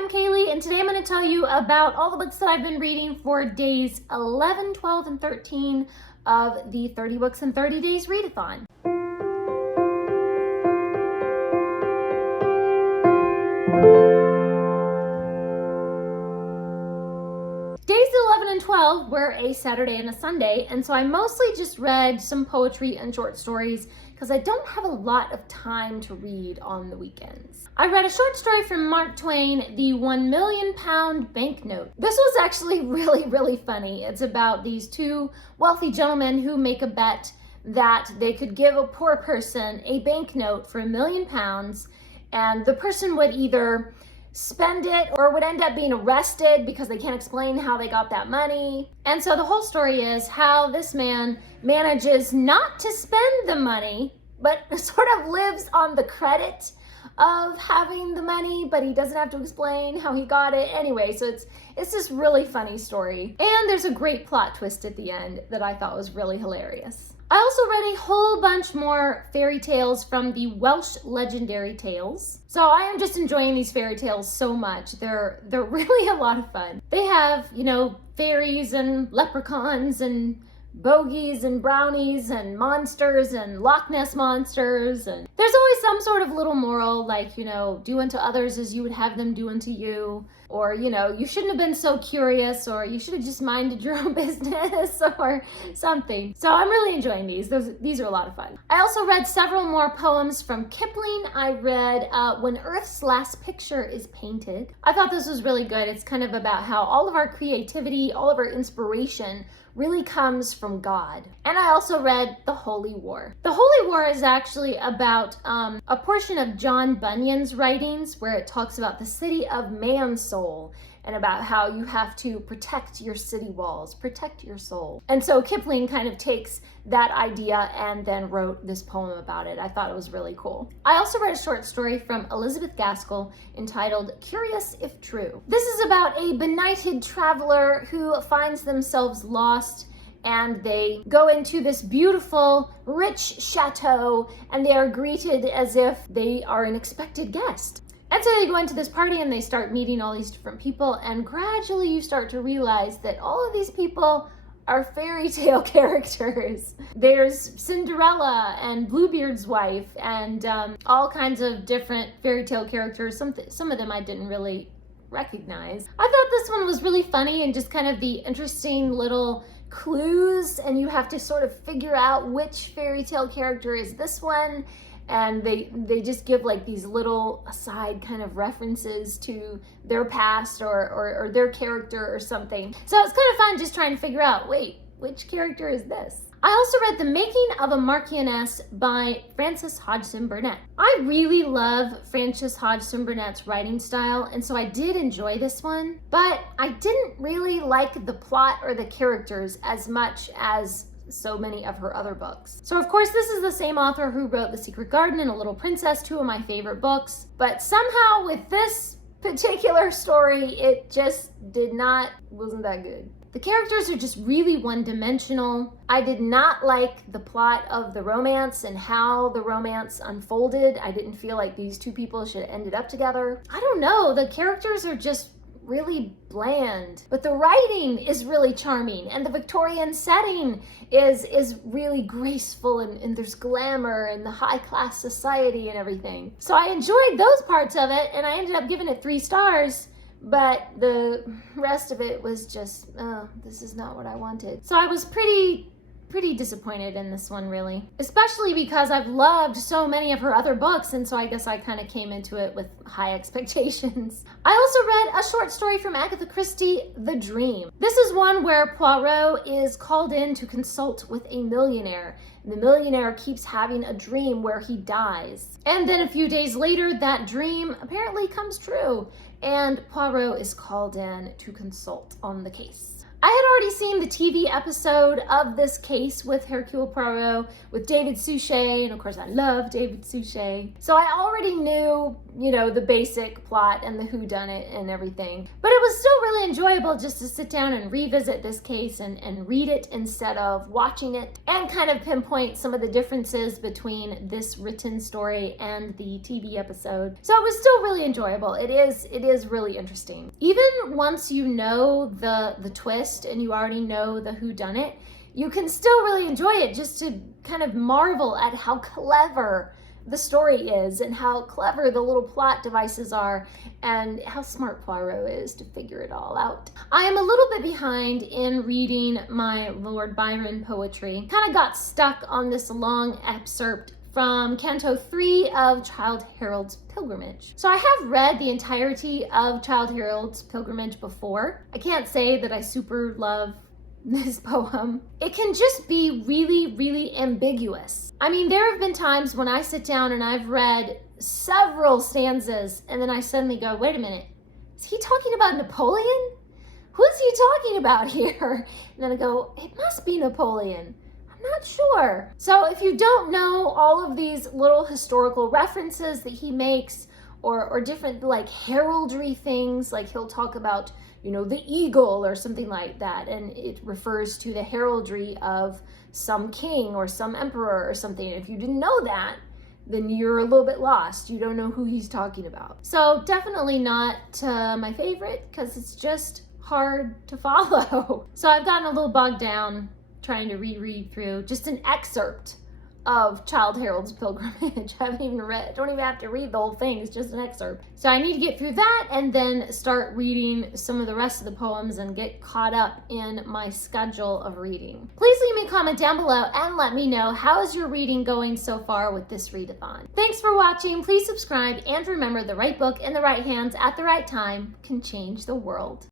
I'm Kaylee, and today I'm going to tell you about all the books that I've been reading for days 11, 12, and 13 of the 30 Books in 30 Days Readathon. Days 11 and 12 were a Saturday and a Sunday, and so I mostly just read some poetry and short stories because I don't have a lot of time to read on the weekends. I read a short story from Mark Twain, The 1 Million Pound Banknote. This was actually really funny. It's about these two wealthy gentlemen who make a bet that they could give a poor person a banknote for £1 million, and the person would either spend it or would end up being arrested because they can't explain how they got that money. And so the whole story is how this man manages not to spend the money, but sort of lives on the credit of having the money, but he doesn't have to explain how he got it. Anyway, so it's this really funny story. And there's a great plot twist at the end that I thought was really hilarious. I also read a whole bunch more fairy tales from the Welsh legendary tales. So I am just enjoying these fairy tales so much. They're really a lot of fun. They have, fairies and leprechauns and bogies and brownies and monsters and Loch Ness monsters, and there's always some sort of little moral, like, do unto others as you would have them do unto you, or you shouldn't have been so curious, or you should have just minded your own business, or something. So I'm really enjoying these. These are a lot of fun. I also read several more poems from Kipling. I read When Earth's Last Picture is Painted. I thought this was really good. It's kind of about how all of our creativity, all of our inspiration really comes from God. And I also read The Holy War. The Holy War is actually about a portion of John Bunyan's writings where it talks about the city of man's soul and about how you have to protect your city walls, protect your soul. And so Kipling kind of takes that idea and then wrote this poem about it. I thought it was really cool. I also read a short story from Elizabeth Gaskell entitled Curious If True. This is about a benighted traveler who finds themselves lost, and they go into this beautiful, rich chateau, and they are greeted as if they are an expected guest. And so they go into this party and they start meeting all these different people, and gradually you start to realize that all of these people are fairy tale characters. There's Cinderella and Bluebeard's wife and all kinds of different fairy tale characters. Some of them I didn't really recognize. I thought this one was really funny and just kind of the interesting little clues, and you have to sort of figure out which fairy tale character is this one. And they just give like these little aside kind of references to their past or their character or something. So it's kind of fun just trying to figure out, wait, which character is this? I also read The Making of a Marchioness by Frances Hodgson Burnett. I really love Frances Hodgson Burnett's writing style, and so I did enjoy this one, but I didn't really like the plot or the characters as much as so many of her other books. So of course this is the same author who wrote The Secret Garden and A Little Princess, two of my favorite books, but somehow with this particular story it just wasn't that good. The characters are just really one-dimensional. I did not like the plot of the romance and how the romance unfolded. I didn't feel like these two people should have ended up together. I don't know, the characters are just really bland, but the writing is really charming, and the Victorian setting is really graceful, and there's glamour and the high-class society and everything. So I enjoyed those parts of it, and I ended up giving it 3 stars, but the rest of it was just, this is not what I wanted. So I was pretty disappointed in this one, really, especially because I've loved so many of her other books, and so I guess I kind of came into it with high expectations. I also read a short story from Agatha Christie, The Dream. This is one where Poirot is called in to consult with a millionaire, and the millionaire keeps having a dream where he dies. And then a few days later, that dream apparently comes true, and Poirot is called in to consult on the case. I had already seen the TV episode of this case with Hercule Poirot with David Suchet, and of course I love David Suchet. So I already knew, you know, the basic plot and the whodunit and everything. But it was still really enjoyable just to sit down and revisit this case and read it instead of watching it, and kind of pinpoint some of the differences between this written story and the TV episode. So it was still really enjoyable. It is really interesting. Even once you know the twist and you already know the whodunit, you can still really enjoy it just to kind of marvel at how clever the story is and how clever the little plot devices are and how smart Poirot is to figure it all out. I am a little bit behind in reading my Lord Byron poetry. Kind of got stuck on this long excerpt from Canto 3 of Childe Harold's Pilgrimage. So I have read the entirety of Childe Harold's Pilgrimage before. I can't say that I super love this poem. It can just be really, really ambiguous. I mean, there have been times when I sit down and I've read several stanzas and then I suddenly go, wait a minute, is he talking about Napoleon? Who is he talking about here? And then I go, it must be Napoleon. I'm not sure. So if you don't know all of these little historical references that he makes, or different like heraldry things, like he'll talk about, you know, the eagle or something like that, and it refers to the heraldry of some king or some emperor or something. If you didn't know that, then you're a little bit lost. You don't know who he's talking about. So definitely not my favorite, because it's just hard to follow. So I've gotten a little bogged down trying to reread through just an excerpt of Childe Harold's Pilgrimage. I haven't even read, don't even have to read the whole thing, it's just an excerpt. So I need to get through that and then start reading some of the rest of the poems and get caught up in my schedule of reading. Please leave me a comment down below and let me know, how is your reading going so far with this readathon? Thanks for watching, please subscribe, and remember, the right book in the right hands at the right time can change the world.